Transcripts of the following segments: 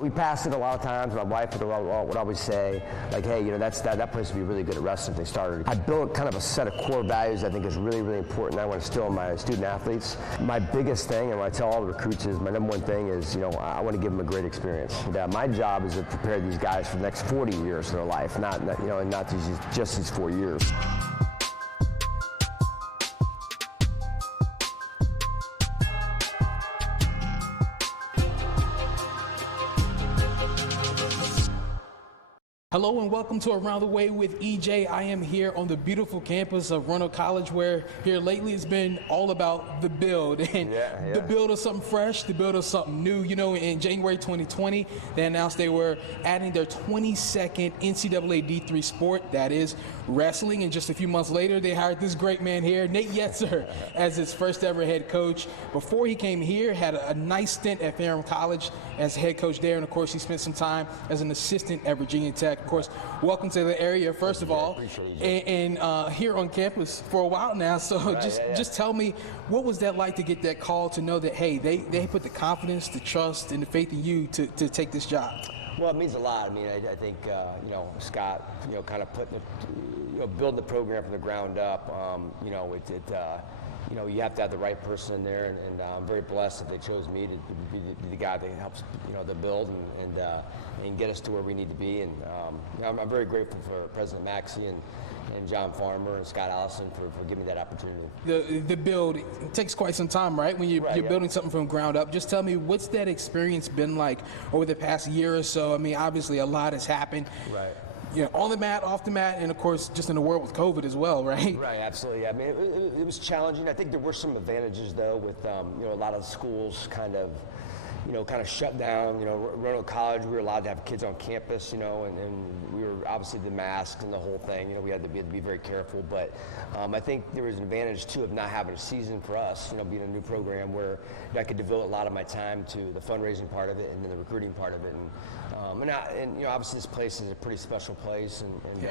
We passed it a lot of times. My wife would always say, like, hey, that place would be really good at wrestling if they started. I built kind of a set of core values I think is really, really important. I want to instill in my student athletes. My biggest thing, and what I tell all the recruits is, my number one thing is, I want to give them a great experience. My job is to prepare these guys for the next 40 years of their life, not just these 4 years. Hello and welcome to Around the Way with EJ. I am here on the beautiful campus of Roanoke College, where here lately it's been all about the build and the build of something fresh, the build of something new. In January 2020, they announced they were adding their 22nd NCAA D3 sport, that is wrestling. And just a few months later, they hired this great man here, Nate Yetzer, as his first ever head coach. Before he came here, had a nice stint at Roanoke College as head coach there. And of course, he spent some time as an assistant at Virginia Tech. Of course, welcome to the area, first of all, and here on campus for a while now. So just tell me, what was that like to get that call to know that, hey, they put the confidence, the trust, and the faith in you to take this job? Well, it means a lot. I mean, I think, Scott, kind of putting building the program from the ground up, you have to have the right person in there, and I'm very blessed that they chose me to be the guy that helps, the build and get us to where we need to be. And I'm very grateful for President Maxey and John Farmer and Scott Allison for giving me that opportunity. The build, it takes quite some time, right? When you're building something from ground up. Just tell me, what's that experience been like over the past year or so? I mean, obviously a lot has happened. Right. On the mat, off the mat, and of course, just in the world with COVID as well, right? Right, absolutely. I mean, it was challenging. I think there were some advantages, though, with a lot of schools kind of shut down. Roanoke College, we were allowed to have kids on campus, and we were obviously the masks and the whole thing. We had to be very careful. But I think there was an advantage too of not having a season for us. Being a new program where I could devote a lot of my time to the fundraising part of it and then the recruiting part of it. And obviously this place is a pretty special place. And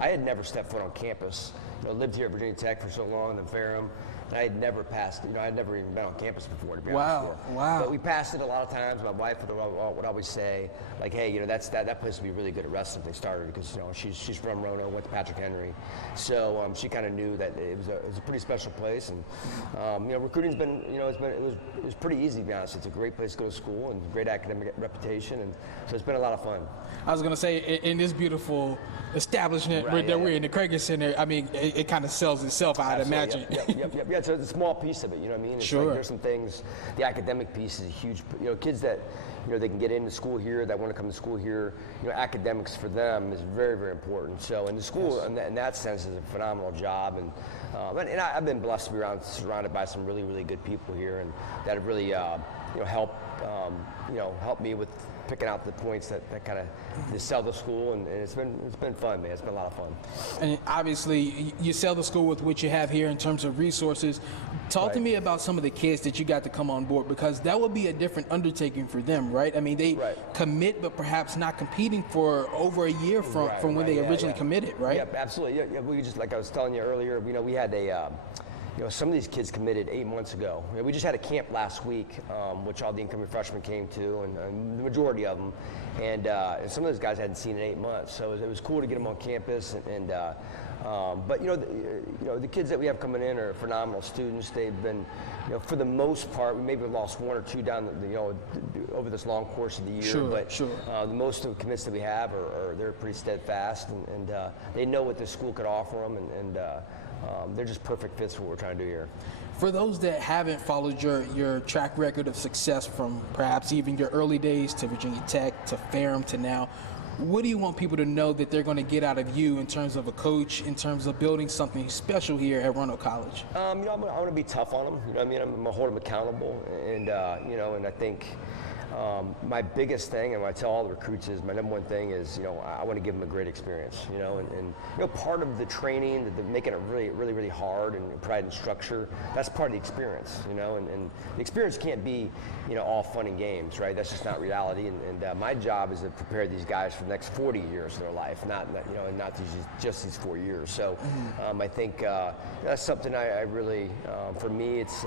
I had never stepped foot on campus. I lived here at Virginia Tech for so long, and then Ferrum. And I had never passed, I'd never even been on campus before, to be honest with you. Wow. But we passed it a lot of times. My wife would always say, like, hey, that place would be really good at wrestling if they started, because, she's from Roanoke, went to Patrick Henry. So she kind of knew that it was a pretty special place. And, recruiting's been, it was pretty easy, to be honest. It's a great place to go to school and great academic reputation. And so it's been a lot of fun. I was going to say, in this beautiful establishment that we're in, the Krager Center, I mean, it kind of sells itself, I'd imagine. Yep. Yeah, it's a small piece of it, you know what I mean? It's sure. Like there's some things, the academic piece is huge. Kids that, they can get into school here, that want to come to school here, academics for them is very, very important. So, and the school, in that sense, is a phenomenal job. And I've been blessed to be surrounded by some really, really good people here, and that have really, helped me with picking out the points that kind of sell the school, and it's been fun, man. It's been a lot of fun. And obviously, you sell the school with what you have here in terms of resources. Talk to me about some of the kids that you got to come on board, because that would be a different undertaking for them, right? I mean, they commit, but perhaps not competing for over a year from when they originally committed, right? Yep, absolutely. Yeah, we just, like I was telling you earlier, we had a. Some of these kids committed 8 months ago. We just had a camp last week, which all the incoming freshmen came to, and the majority of them. And some of those guys hadn't seen in 8 months, so it was cool to get them on campus. But the kids that we have coming in are phenomenal students. They've been, for the most part, we maybe lost one or two down, over this long course of the year. Sure. The most of the commits that we have they're pretty steadfast, and they know what this school could offer them, and they're just perfect fits for what we're trying to do here. For those that haven't followed your track record of success from perhaps even your early days to Virginia Tech, to Ferrum, to now, what do you want people to know that they're going to get out of you in terms of a coach, in terms of building something special here at Roanoke College? I'm going to be tough on them. I'm going to hold them accountable, and and I think my biggest thing, and what I tell all the recruits is, my number one thing is, I want to give them a great experience, and part of the training, making it really, really, really hard and pride and structure, that's part of the experience, and the experience can't be, all fun and games, right? That's just not reality, and my job is to prepare these guys for the next 40 years of their life, not just these 4 years. So I think that's something I really, for me, it's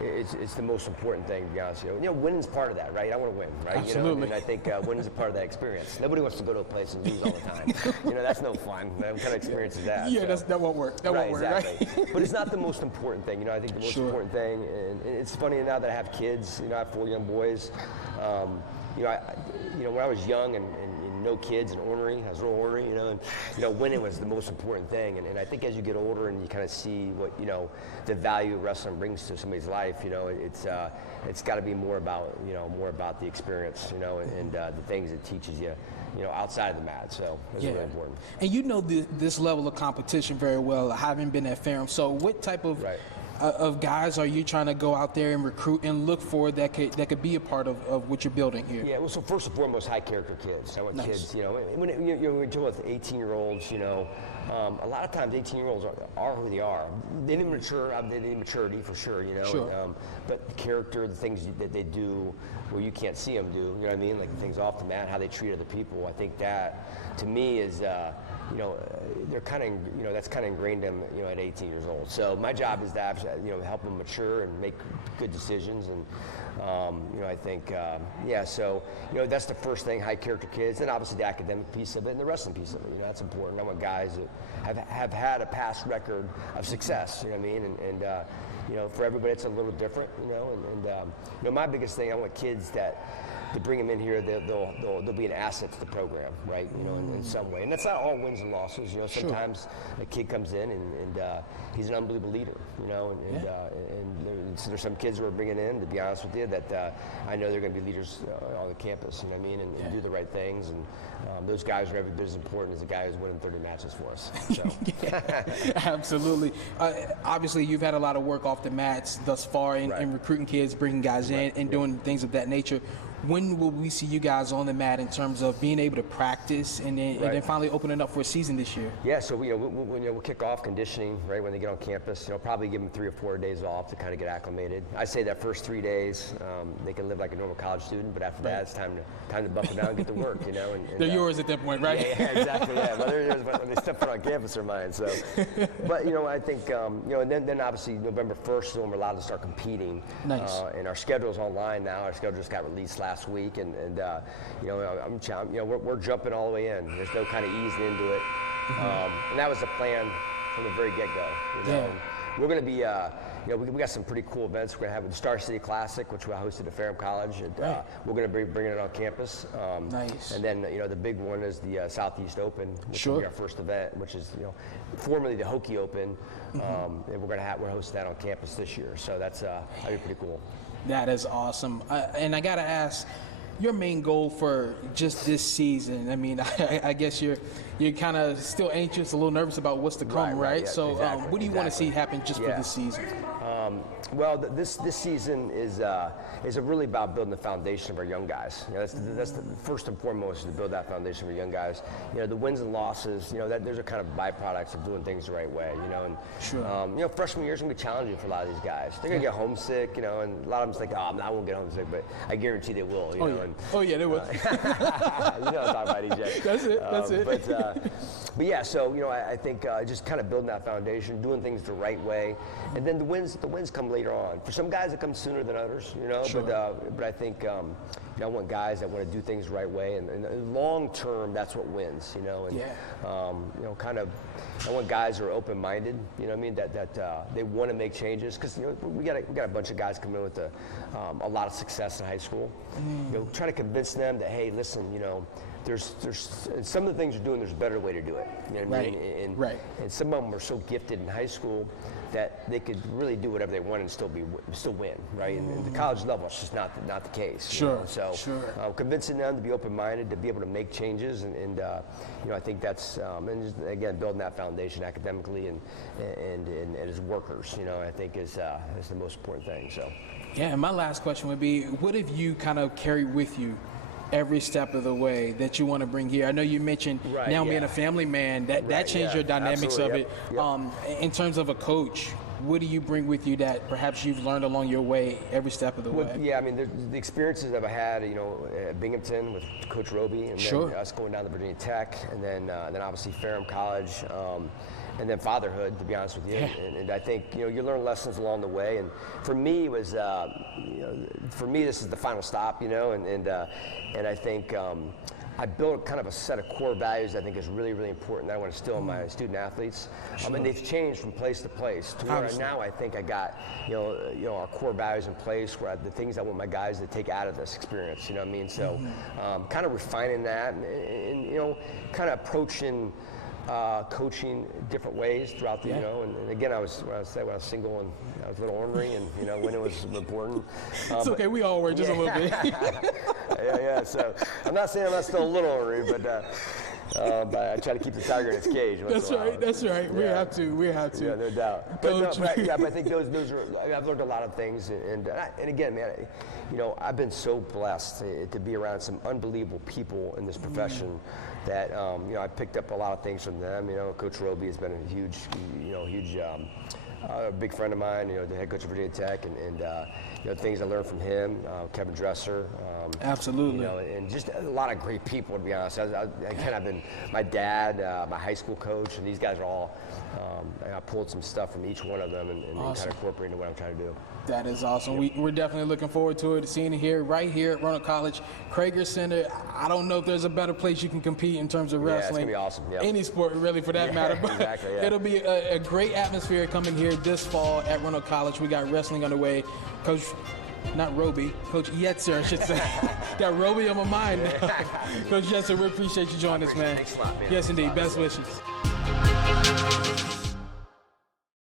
it's the most important thing, to be honest with you. You know, winning's part of that, right? I want to win, right? Absolutely. You know, and I think winning's a part of that experience. Nobody wants to go to a place and lose all the time. You know, that's no fun. What kind of experience is that? Yeah, so. that won't work. That right, won't work, exactly. right? But it's not the most important thing. You know, I think the most important thing, and it's funny now that I have kids. You know, I have 4 young boys. You know, when I was young and no kids and ornery, I was a little ornery, you know, and winning was the most important thing. And I think as you get older and you kind of see what, the value wrestling brings to somebody's life, it's got to be more about, more about the experience, and the things it teaches you, outside of the mat. So it's really important. And you know this level of competition very well, having been at Ferrum. So what type of of guys are you trying to go out there and recruit and look for that could be a part of what you're building here? Yeah, well, so first and foremost, high character kids. I want kids, when you're dealing with 18-year-olds, a lot of times 18-year-olds are who they are. They didn't mature, they need maturity for sure, but the character, the things that they do where you can't see them do, you know what I mean? Like things off the mat, how they treat other people. I think that, to me, is, they're kind of, that's kind of ingrained in them, at 18 years old. So my job is to help them mature and make good decisions. And, I think, so, that's the first thing, high character kids. Then obviously the academic piece of it and the wrestling piece of it, that's important. I want guys that have had a past record of success, you know what I mean? And for everybody it's a little different, and my biggest thing, I want kids that, to bring them in here, they'll be an asset to the program, right? In some way. And that's not all wins and losses. Sometimes a kid comes in and he's an unbelievable leader, and so there's some kids who are bringing in, to be honest with you, that I know they're going to be leaders on the campus, you know what I mean, and do the right things. And those guys are every bit as important as the guy who's winning 30 matches for us. So. Absolutely. Obviously, you've had a lot of work off the mats thus far in recruiting kids, bringing guys in, and doing things of that nature. When will we see you guys on the mat in terms of being able to practice and then finally opening up for a season this year? Yeah, so we'll kick off conditioning right when they get on campus. Probably give them 3 or 4 days off to kind of get acclimated. I say that first 3 days they can live like a normal college student, but after that it's time to buckle down and get to work. And they're yours at that point, right? Yeah, exactly. Yeah, when they step foot on campus, they're mine. So, but I think and then obviously November 1st is when we're allowed to start competing. Nice. And our schedule's online now. Our schedule just got released last week, and we're jumping all the way in. There's no kind of easing into it, and that was the plan from the very get-go. We're going to be, we got some pretty cool events. We're going to have the Star City Classic, which we hosted at Ferrum College. And, we're going to be bringing it on campus. Nice. And then, the big one is the Southeast Open, which will be our first event, which is, formerly the Hokie Open. And we're hosting that on campus this year. So that'll be pretty cool. That is awesome. And I got to ask, your main goal for just this season? I mean, I guess you're kind of still anxious, a little nervous about what's to come, right? Yeah, so exactly, what do you want to see happen just for this season? Well, this season is really about building the foundation of our young guys. That's the first and foremost, is to build that foundation of our young guys. The wins and losses, those are kind of byproducts of doing things the right way. And freshman year is gonna be challenging for a lot of these guys. They're gonna get homesick, and a lot of them think, I won't get homesick, but I guarantee they will. They will. You know what I'm talking about, EJ. That's it. But yeah, so I think just kind of building that foundation, doing things the right way, and then the wins come later on. For some guys, it comes sooner than others, but I think I want guys that want to do things the right way, and long term, that's what wins, kind of, I want guys who are open-minded, that they want to make changes, because we got a bunch of guys coming in with a lot of success in high school. Try to convince them that, hey, listen, there's some of the things you're doing, there's a better way to do it. I mean? And some of them are so gifted in high school that they could really do whatever they want and still win, right? And at the college level, it's just not the case. Sure. So convincing them to be open-minded, to be able to make changes, and I think that's and just, again, building that foundation academically and as workers, I think is the most important thing. So. Yeah, and my last question would be, what have you kind of carried with you every step of the way that you want to bring here? I know you mentioned being a family man, that changed your dynamics of it. In terms of a coach, what do you bring with you that perhaps you've learned along your way every step of the way? Yeah, I mean, the experiences that I had, at Binghamton with Coach Roby, and then us going down to Virginia Tech, and then obviously Ferrum College. and then fatherhood, to be honest with you. And I think, you learn lessons along the way. And for me, it was, for me, this is the final stop, and I think I built kind of a set of core values I think is really, really important that I want to instill in my student athletes. And they've changed from place to place to where now I think I got, our core values in place, where the things I want my guys to take out of this experience, you know what I mean? So kind of refining that and kind of approaching coaching different ways throughout the, and again, when I was single and I was a little ornery, and when it was important. It's okay, we all were just a little bit. yeah. So I'm not saying I'm not still a little ornery, but I try to keep the tiger in its cage. That's right. We have to. Yeah, no doubt. But I think those are. I've learned a lot of things, and again, man, I've been so blessed to be around some unbelievable people in this profession. That I picked up a lot of things from them. Coach Roby has been a huge big friend of mine. The head coach of Virginia Tech, and things I learned from him. Kevin Dresser. Absolutely. And just a lot of great people, to be honest. I've been my dad, my high school coach, and these guys are all. I pulled some stuff from each one of them and kind of incorporated into what I'm trying to do. That is awesome. We're definitely looking forward to it, seeing it right here at Roanoke College, Krager Center. I don't know if there's a better place you can compete in terms of wrestling. Yeah, it's going to be awesome. Yep. Any sport, really, for that matter. But exactly, it'll be a great atmosphere coming here this fall at Roanoke College. We got wrestling underway. Coach, not Roby, Coach Yetzer, I should say. Got Roby on my mind now. Coach Yetzer, we appreciate you joining us, man. Thanks a lot, man. Yes, indeed. Best wishes.